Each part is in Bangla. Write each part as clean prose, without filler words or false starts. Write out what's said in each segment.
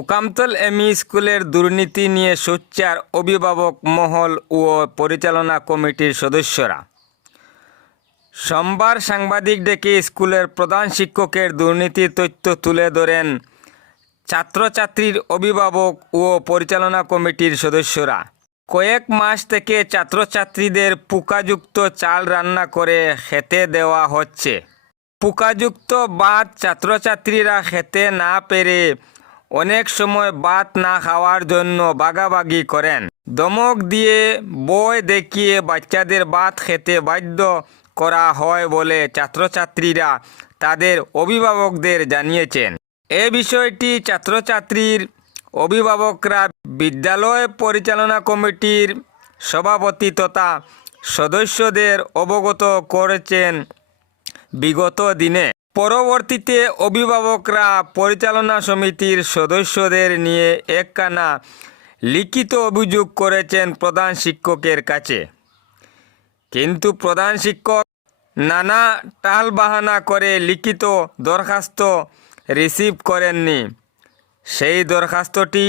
মুকামতল এমই স্কুলের দুর্নীতি নিয়ে সোচ্চার অভিভাবক মহল ও পরিচালনা কমিটির সদস্যরা। সোমবার সাংবাদিক ডেকে স্কুলের প্রধান শিক্ষকের দুর্নীতির তথ্য তুলে ধরেন ছাত্রছাত্রীর অভিভাবক ও পরিচালনা কমিটির সদস্যরা। কয়েক মাস থেকে ছাত্রছাত্রীদের পোকাযুক্ত চাল রান্না করে খেতে দেওয়া হচ্ছে। পোকাযুক্ত ভাত ছাত্রছাত্রীরা খেতে না পেরে অনেক সময় ভাত না খাওয়ার জন্য ভাগাভাগি করেন। ধমক দিয়ে, ভয় দেখিয়ে বাচ্চাদের ভাত খেতে বাধ্য করা হয় বলে ছাত্রছাত্রীরা তাদের অভিভাবকদের জানিয়েছেন। এ বিষয়টি ছাত্রছাত্রীর অভিভাবকরা বিদ্যালয় পরিচালনা কমিটির সভাপতি তথা সদস্যদের অবগত করেছেন বিগত দিনে। পরবর্তীতে অভিভাবকরা পরিচালনা সমিতির সদস্যদের নিয়ে একখানা লিখিত অভিযোগ করেছেন প্রধান শিক্ষকের কাছে, কিন্তু প্রধান শিক্ষক নানা টালবাহানা করে লিখিত দরখাস্ত রিসিভ করেননি। সেই দরখাস্তটি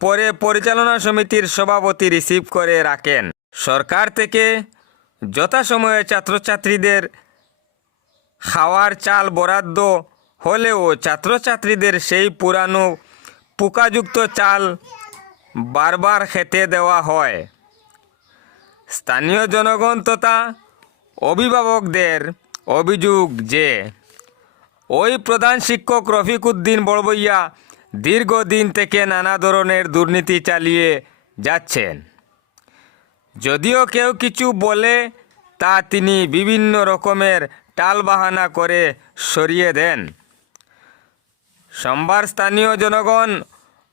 পরে পরিচালনা সমিতির সভাপতি রিসিভ করে রাখেন। সরকার থেকে যথাসময়ে ছাত্রছাত্রীদের খাওয়ার চাল বরাদ্দ হলেও ছাত্রছাত্রীদের সেই পুরানো পোকাযুক্ত চাল বারবার খেতে দেওয়া হয়। স্থানীয় জনগণ তথা অভিভাবকদের অভিযোগ যে ওই প্রধান শিক্ষক রফিক উদ্দিন বড়বইয়া দীর্ঘদিন থেকে নানা ধরনের দুর্নীতি চালিয়ে যাচ্ছেন। যদিও কেউ কিছু বলে তা তিনি বিভিন্ন রকমের টালবাহানা করে সরিয়ে দেন। সোমবার স্থানীয় জনগণ,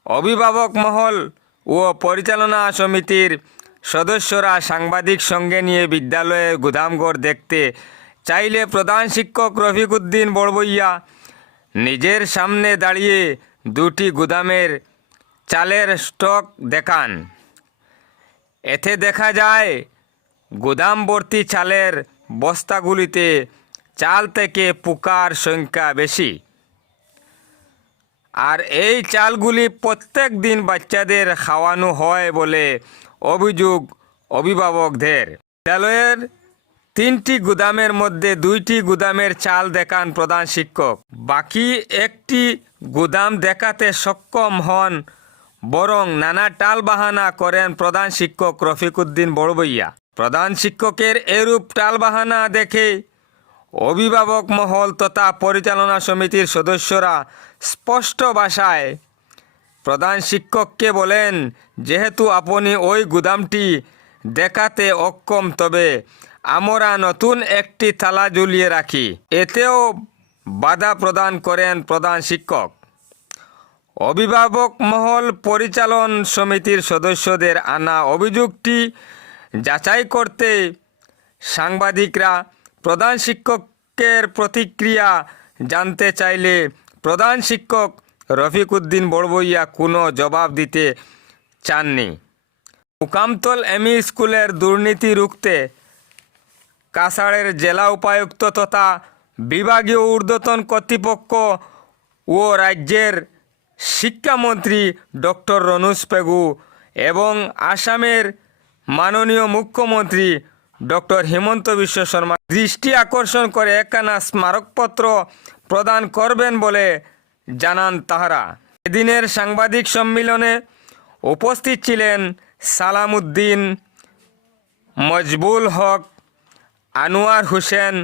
অভিভাবক মহল ও পরিচালনা সমিতির সদস্যরা সাংবাদিক সঙ্গে নিয়ে বিদ্যালয়ের গুদামঘর দেখতে চাইলে প্রধান শিক্ষক রফিক উদ্দিন বড়বইয়া নিজের সামনে দাঁড়িয়ে দুটি গুদামের চালের স্টক দেখান। এতে দেখা যায় গুদাম ভর্তি চালের বস্তাগুলিতে চাল থেকে পোকার সংখ্যা বেশি। আর এই চালগুলি প্রত্যেক দিন বাচ্চাদের খাওয়ানো হয় বলে অভিযোগ অভিভাবকদের। বিদ্যালয়ের 3টি গুদামের মধ্যে 2টি গুদামের চাল দেখান প্রধান শিক্ষক। বাকি একটি গুদাম দেখাতে সক্ষম হন, বরং নানা টালবাহানা করেন প্রধান শিক্ষক রফিক উদ্দিন বড়বইয়া। প্রধান শিক্ষকের এরূপ টালবাহানা দেখে অভিভাবক মহল তথা পরিচালনা সমিতির সদস্যরা স্পষ্ট ভাষায় প্রধান শিক্ষককে বলেন, যেহেতু আপনি ওই গুদামটি দেখাতে অক্ষম, তবে আমরা নতুন একটি তালা ঝুলিয়ে রাখি। এতেও বাধা প্রদান করেন প্রধান শিক্ষক। অভিভাবক মহল পরিচালন সমিতির সদস্যদের আনা অভিযোগটি যাচাই করতে সাংবাদিকরা প্রধান শিক্ষকের প্রতিক্রিয়া জানতে চাইলে প্রধান শিক্ষক রফিক উদ্দিন বড়বইয়া কোনো জবাব দিতে চাননি। মুকামতল এমই স্কুলের দুর্নীতি রুখতে কাছাড়ের জেলা উপায়ুক্ত তথা বিভাগীয় ঊর্ধ্বতন কর্তৃপক্ষ ও রাজ্যের শিক্ষামন্ত্রী ডক্টর রনোজ পেগু এবং আসামের মাননীয় মুখ্যমন্ত্রী ডক্টর হিমন্ত বিশ্ব শর্মা দৃষ্টি আকর্ষণ করে একখানা স্মারকপত্র প্রদান করবেন বলে জানান তাহারা। এদিনের সাংবাদিক সম্মেলনে উপস্থিত ছিলেন সালাম উদ্দিন, মজবুল হক, আনোয়ার হোসেন,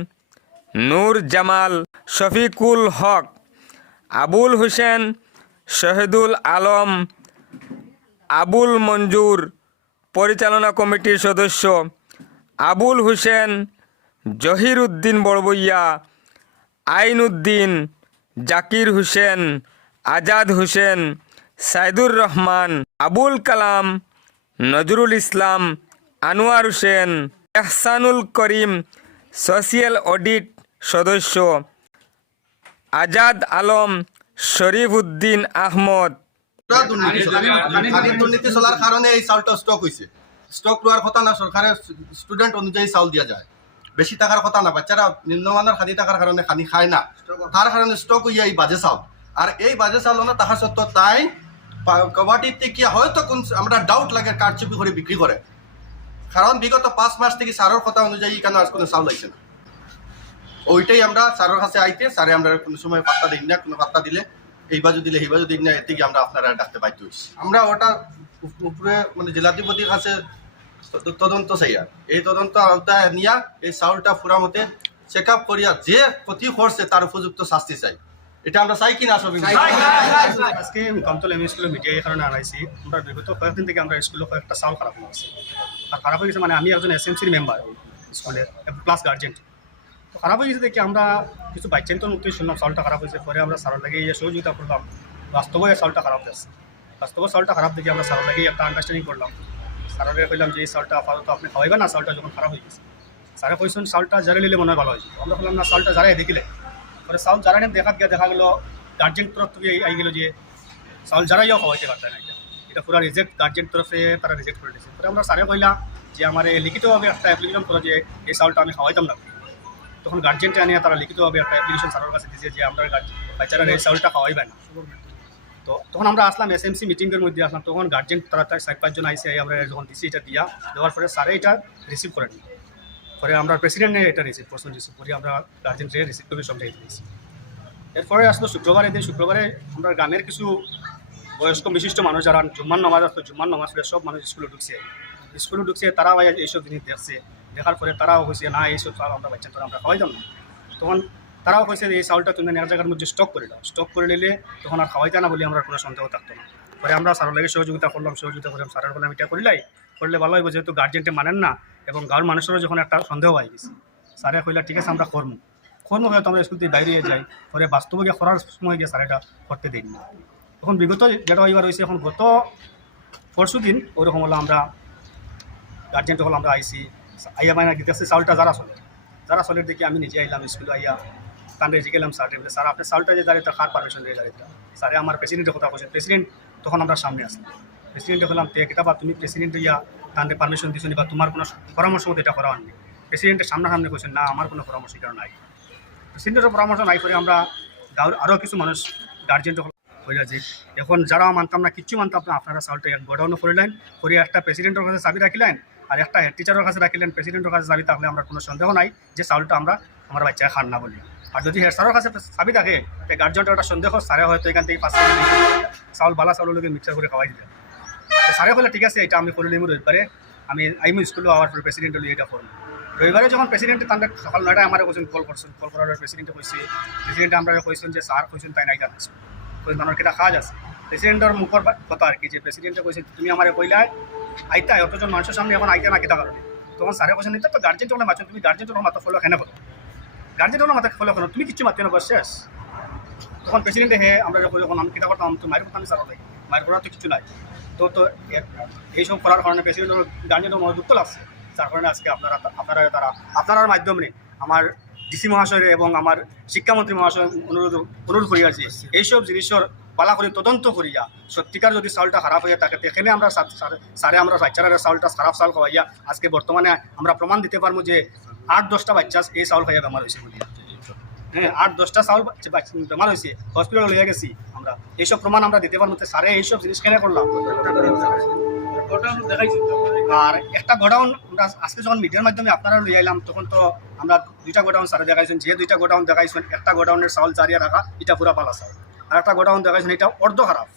নূর জামাল, শফিকুল হক, আবুল হোসেন, শহীদুল আলম, আবুল মঞ্জুর, পরিচালনা কমিটির সদস্য আবুল হোসেন, জহির উদ্দিন বড়বইয়া, আইন উদ্দিন, জাকির হোসেন, আজাদ হোসেন, সাইদুর রহমান, আবুল কালাম, নজরুল ইসলাম, আনোয়ার হোসেন, এহসানুল করিম, সোশিয়াল অডিট সদস্য আজাদ আলম, শরীফ উদ্দিন আহমদ। দুর্নীতি চলার কারণে এই চাউলটা স্টক হয়েছে। স্টক লওয়ার কথা না, সরকারের স্টুডেন্ট অনুযায়ী চাউল দিয়া যায়, বেশি টাকার কথা না। বাচ্চারা নিম্নমানের খানি টাকার কারণে খানি খায় না, তার কারণে স্টক হইয়া এই বাজে চাউল। আর এই বাজে চাউল না তাহার সত্ত্বেও তাই কবাডিতে কি হয়তো কোন আমরা ডাউট লাগে কারচুপি করে বিক্রি করে, কারণ বিগত 5 মাস থেকে স্যারের কথা অনুযায়ী কেন আজ কোনো চাউল আইছে না। ওইটাই আমরা স্যারের কাছে আইতে স্যারে আমরা কোনো সময় পাত্তা দিই না, কোনো পাত্তা দিলে এই বাজু দিলে এই বাজু দিই না, এর থেকে আমরা আপনারা ডাকতে বাধ্য হইছি। আমরা ওটা উপরে মানে জেলাধিপতির কাছে তদন্ত চাই, আর এই তদন্ত আওতায় নিয়া এই চাউলটা পুরা মতে চেক আপ করিয়া যে ক্ষতি করছে তার উপযুক্ত শাস্তি চাই। এটা আমরা চাই কিনা সবই আজকে কামতল এমই স্কুলের মিডিয়া এই কারণে আনাইছি, আমরা বিগত কয়েকদিন থেকে আমরা স্কুলে কয়েকটা চাউল খারাপ হয়ে গেছে। আর খারাপ হয়ে গেছে মানে আমি একজন এসএমসির মেম্বার স্কুলের প্লাস গার্জেন, তো খারাপ হয়ে গেছে দেখি আমরা কিছু বাচ্চান্তর মুক্তি শুনলাম চাউলটা খারাপ হয়েছে। পরে আমরা সারের লাগে সহযোগিতা করলাম, বাস্তবে চাউলটা খারাপ হয়েছে। বাস্তবে চাউলটা খারাপ দেখি আমরা সারের লাগে একটা আন্ডারস্ট্যান্ডিং করলাম। স্যারের কইলাম যে এই চাউলটা আপাতত আপনি খাওয়াইবেন না, চাউলটা যখন খারাপ হয়ে গেছে। স্যারে কইছেন চাউলটা জারে নিলে মনে হয় ভালো হয়েছে। আমরা বললাম না, চাউলটা জারাই দেখিলে পরে চাউল জারাই দেখা গেলো গার্জেন তরফ থেকে আই গেল যে চাউল যারাইও খাওয়াইতে পারতেন না, এটা পুরো রিজেক্ট গার্জেন তরফে তারা রিজেক্ট করে দিয়েছে। পরে আমরা স্যারে কইলাম যে আমার লিখিতভাবে একটা অ্যাপ্লিকেশন করো যে এই চাউলটা আমি খাওয়াইতাম না। তখন গার্জেনটা নিয়ে তারা লিখিতভাবে একটা অ্যাপ্লিকেশন স্যারের কাছে দিয়েছে যে আমরা বাচ্চারা এই চাউলটা খাওয়াইবে না। তো তখন আমরা আসলাম এসএমসি মিটিংয়ের মধ্যে আসলাম, তখন গার্জেন তারা 4-5 জন আইসে আমরা যখন দিছি এটা দেওয়ার পরে স্যারে এটা রিসিভ করে নিই। পরে আমরা প্রেসিডেন্টে এটা রিসিভ করি, আমরা গার্জেনকে রিসিভ করে সব দিয়েছি। এরপরে আসলো শুক্রবারে দিন, শুক্রবারে আমরা গ্রামের কিছু বয়স্ক বিশিষ্ট মানুষ যারা জুম্মার নামাজ আসতো, জুম্মার নামাজ পড়ে সব মানুষ স্কুলে ঢুকছে তারাও এইসব জিনিস দেখছে। দেখার পরে তারাও হয়েছে না এইসব চাউল আমরা বাচ্চা তো আমরা খাওয়াইতাম না। তখন তারাও হয়েছে এই চাউলটা তুমি এক জায়গার মধ্যে স্টক করে দাও, স্টক করে নিলে তখন আর খাওয়াইতে না বলে আমরা কোনো সন্দেহ থাকতো না। পরে আমরা স্যারের লাগে সহযোগিতা করলাম স্যারের বললাম এটা করলে ভালো হইব, যেহেতু গার্জেনটে মানেন না এবং গাঁর মানুষেরও যখন একটা সন্দেহ হয়ে গেছে। স্যারে কইলা ঠিক আছে আমরা করবো হয়তো আমরা স্কুল থেকে বাইরে যাই। পরে বাস্তবে গিয়ে করার সময় গিয়ে স্যার এটা করতে দিন না। তখন বিগত যেটা হইবার হয়েছে, এখন গত পরশু দিন ওরকম হলো আমরা গার্জেন হল আমরা আইসি আইয়া বাইনা দিতেছে চাউলটা যারা চলের দেখি আমি নিজে আইলাম স্কুলে আইয়া তান্ডে গেলাম স্যার টেবিলে, স্যার আপনার চাউলটা যে দাঁড়িয়ে খার পারমিশন দিয়ে দাঁড়িয়ে স্যারে আমার প্রেসিডেন্টের কথা বলছেন। প্রেসিডেন্ট তখন আমরা সামনে আসলাম, প্রেসিডেন্টে বললাম তে কিতাবা তুমি প্রেসিডেন্টে ইয়া তান্ডে পারমিশন দিছো নি বা তোমার কোনো পরামর্শ মতো এটা করা হয়নি। প্রেসিডেন্টের সামনাসামনি বলছেন না আমার কোনো পরামর্শ কারণ নাই। প্রেসিডেন্টের পরামর্শ নাই করে আমরা আরও কিছু মানুষ গার্জেন হইলা যে এখন যারা মানতাম না, কিচ্ছু মানতাম না, আপনারা চাউলটা গোডাউনও করিলেন, করে একটা প্রেসিডেন্টের কাছে চাবি রাখিলেন আর একটা হেড টিচারের কাছে রাখিলেন। প্রেসিডেন্টের কাছে চাবি থাকলে আমরা কোনো সন্দেহ নাই যে চাউলটা আমরা আমার বাচ্চায় খান না বলি। আর যদি হেড স্যারের কাছে চাবি থাকে গার্জেনটা একটা সন্দেহ, স্যারে হয়তো এখান থেকে 5 চাউল বালা চাউলের লোকে মিক্সার করে খাওয়াই দিলেন। তো স্যারে বলে ঠিক আছে এটা আমি করে নিব রবিবারে, আমি আইমু স্কুলে আবার প্রেসিডেন্ট হলে এটা করবো। রবিবারে যখন প্রেসিডেন্টে তাদের সকাল 9টায় আমার কোয়েশন কল করার প্রেসিডেন্টে কইছে, প্রেসিডেন্টে আমরা কোয়েশন যে স্যার কোয়েশন তাই নাই জানিস কোয়েশন আমার কেটা কাজ আছে। প্রেসিডেন্টের মুখর কথা আর কি, যে প্রেসিডেন্টে কইছে তুমি আমার কইলে আইতা অতজন মানুষের সামনে এখন আইতা না কেটা কারণে। তখন স্যারে কোয়েশন নিতে তো গার্জেন টোলে মাছ তুমি গার্জেন টোলে মাথা ফলো কেন করো, গার্জেন টোলে মাথা ফলো কেন তুমি কিচ্ছু মাতি না শেষ। তখন প্রেসিডেন্টে আমরা যখন আমি কেটা করতাম তো মায়ের করতাম স্যার মায়ের করার তো কিছু নাই। তো এইসব করার কারণে প্রেসিডেন্টের গার্জেনের মনে দুঃখ লাগছে, যার কারণে আজকে আপনার মাধ্যমে আমার ডিসি মহাশয় এবং আমার শিক্ষামন্ত্রী মহাশয় অনুরোধ করিয়া যে এইসব জিনিসের পালা করে তদন্ত করিয়া সত্যিকার যদি চাউলটা খারাপ হইয়া থাকে এখানে আমরা সারে আমরা বাচ্চারা চাউলটা খারাপ চাউল খাওয়াইয়া আজকে বর্তমানে আমরা প্রমাণ দিতে পারবো যে 8-10টা বাচ্চা এই চাউল খাইয়া বেমার হয়েছে বলি। হ্যাঁ 8-10টা চাউল বেমার হয়েছে, হসপিটাল লইয়া গেছি আমরা, এইসব প্রমাণ আমরা দিতে পারবো। সারে এইসব জিনিস কেন করলাম আর একটা গোডাউন আমরা আজকে যখন মিডিয়ার মাধ্যমে আপনারা লই আইলাম তখন তো আমরা 2টা গোডাউন স্যারে দেখাইছেন, যে 2টা গোডাউন দেখাইছেন একটা গোডাউনের চাউল জারিয়া রাখা এটা পুরা পালা চাউল, আর একটা গোডাউন দেখাইছেন এটা অর্ধ খারাপ,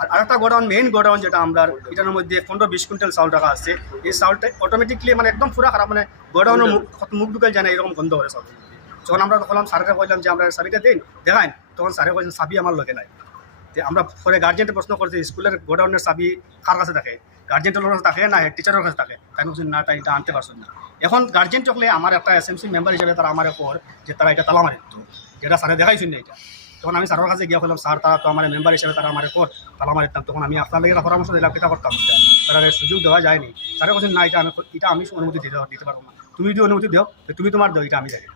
আর আরেকটা গোডাউন মেইন গোডাউন যেটা আমরা এটার মধ্যে 15-20 কুইন্টাল চাউল রাখা আছে, এই চাউলটা অটোমেটিকলি মানে একদম পুরা খারাপ, মানে গোডাউনের মুখ ঢুকাই যায় না এরকম গন্ধ করে চাউল। যখন আমরা বললাম স্যারেরা কইলাম যে আমরা চাবিটা দিন দেখাইন, তখন স্যারে কইছেন চাবি আমার লগে নাই। আমরা পরে গার্জেন্টে প্রশ্ন করছি স্কুলের গোডাউনের চাবি কার কাছে থাকে, গার্জেন্টের কাছে থাকে না হেড টিচারের কাছে থাকে, তাই বলছেন না তাই এটা আনতে পারছেন না। এখন গার্জেন চকলে আমার একটা এসএমসি মেম্বার হিসেবে তারা আমার পর যে তারা এটা তালা মারিত, যেটা স্যারে দেখাইছেন না এটা। তখন আমি স্যারের কাছে গিয়ে বললাম স্যার তারা তো আমার মেম্বার হিসেবে তারা আমার পর তালা মারিতাম, তখন আমি আপনার লাগে পরামর্শ দিলাম এটা করতাম, তারা সুযোগ দেওয়া যায়নি। স্যারে বলছেন না এটা আমি অনুমতি দিতে পারবো না, তুমি যদি অনুমতি দাও তুমি তোমার দাও, এটা আমি জানি।